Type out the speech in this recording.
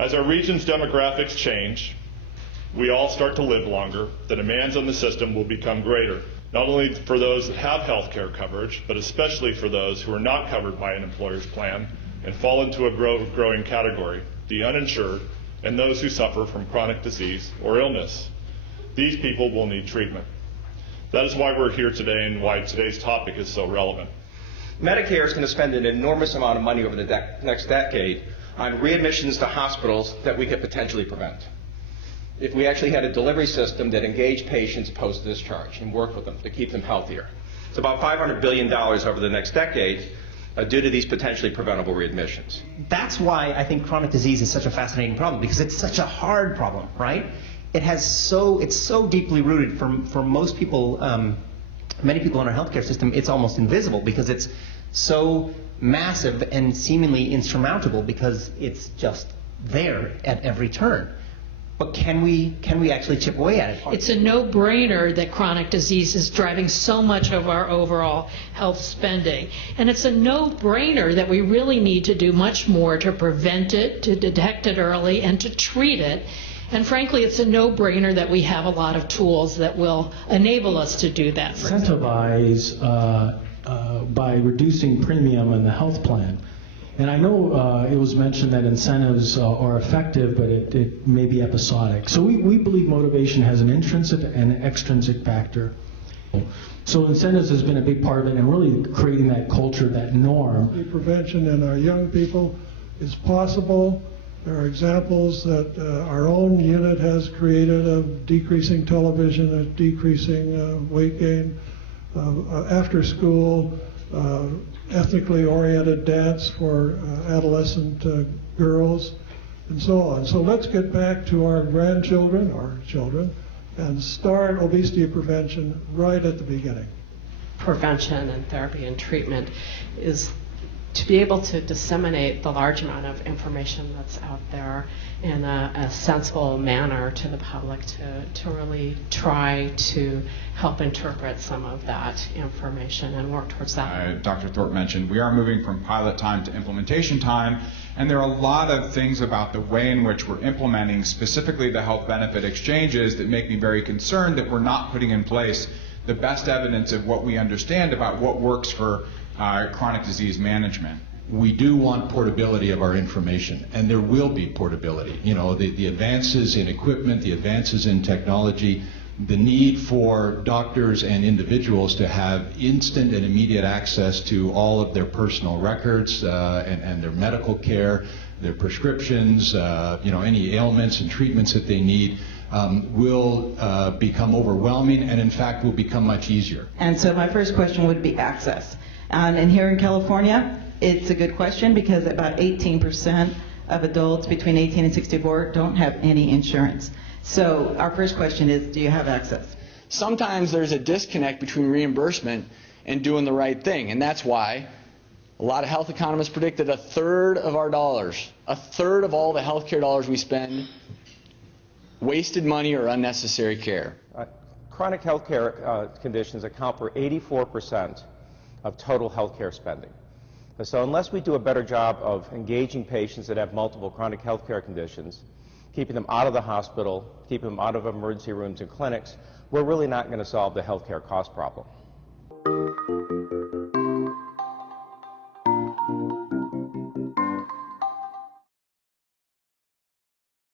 As our region's demographics change, we all start to live longer, the demands on the system will become greater, not only for those that have health care coverage, but especially for those who are not covered by an employer's plan and fall into a growing category, the uninsured and those who suffer from chronic disease or illness. These people will need treatment. That is why we're here today and why today's topic is so relevant. Medicare is going to spend an enormous amount of money over the next decade on readmissions to hospitals that we could potentially prevent if we actually had a delivery system that engaged patients post-discharge and worked with them to keep them healthier. It's about $500 billion over the next decade due to these potentially preventable readmissions. That's why I think chronic disease is such a fascinating problem, because it's such a hard problem, right? It's so deeply rooted for most people, many people in our healthcare system. It's almost invisible because it's so massive and seemingly insurmountable because it's just there at every turn. But can we actually chip away at it? It's a no-brainer that chronic disease is driving so much of our overall health spending. And it's a no-brainer that we really need to do much more to prevent it, to detect it early, and to treat it. And frankly, it's a no-brainer that we have a lot of tools that will enable us to do that. Incentivize by reducing premium in the health plan. And I know it was mentioned that incentives are effective, but it may be episodic. So we believe motivation has an intrinsic and extrinsic factor. So incentives has been a big part of it, and really creating that culture, that norm. The prevention in our young people is possible. There are examples that our own unit has created of decreasing television, of decreasing weight gain, after school, ethnically oriented dance for adolescent girls, and so on. So let's get back to our grandchildren, our children, and start obesity prevention right at the beginning. Prevention and therapy and treatment is to be able to disseminate the large amount of information that's out there in a sensible manner to the public to really try to help interpret some of that information and work towards that. Dr. Thorpe mentioned we are moving from pilot time to implementation time, and there are a lot of things about the way in which we're implementing specifically the health benefit exchanges that make me very concerned that we're not putting in place the best evidence of what we understand about what works for chronic disease management. We do want portability of our information, and there will be portability. You know, the advances in equipment, the advances in technology, the need for doctors and individuals to have instant and immediate access to all of their personal records and their medical care, their prescriptions, any ailments and treatments that they need, will become overwhelming, and in fact will become much easier. And so my first question would be access. And here in California, it's a good question because about 18% of adults between 18 and 64 don't have any insurance. So our first question is, do you have access? Sometimes there's a disconnect between reimbursement and doing the right thing, and that's why a lot of health economists predict that a third of our dollars, a third of all the healthcare dollars we spend, wasted money or unnecessary care. Chronic healthcare conditions account for 84% of total healthcare spending. So unless we do a better job of engaging patients that have multiple chronic healthcare conditions, keeping them out of the hospital, keeping them out of emergency rooms and clinics, we're really not going to solve the healthcare cost problem.